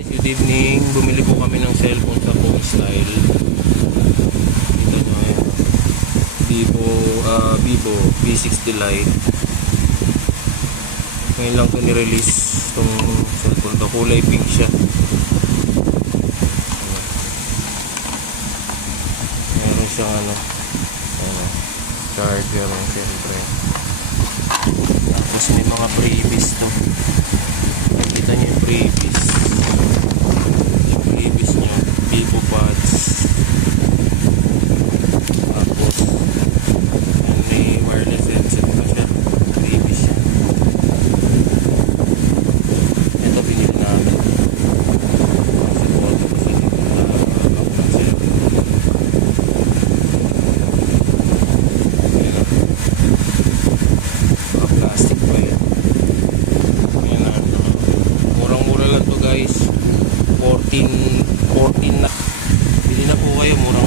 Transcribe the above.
Good evening, bumili po kami ng cellphone sa Phone Style. Ito nyo yun. Vivo V60 Lite. Ngayon lang ito nirelease itong cellphone to. Kulay pink siya. Meron siyang charger siyempre. Tapos may mga freebies to. Nakita nyo yung freebies. Freebies nyo, Vivo Buds. Tapos may wireless headset pa siya. Freebies siya. Ito pinili namin. Kasi photo kasi up ng cellphone. Ayan na. Plastic pa yan. Ayan na. Murang-mura lang to guys. 14 na. Bili na po kayo, mura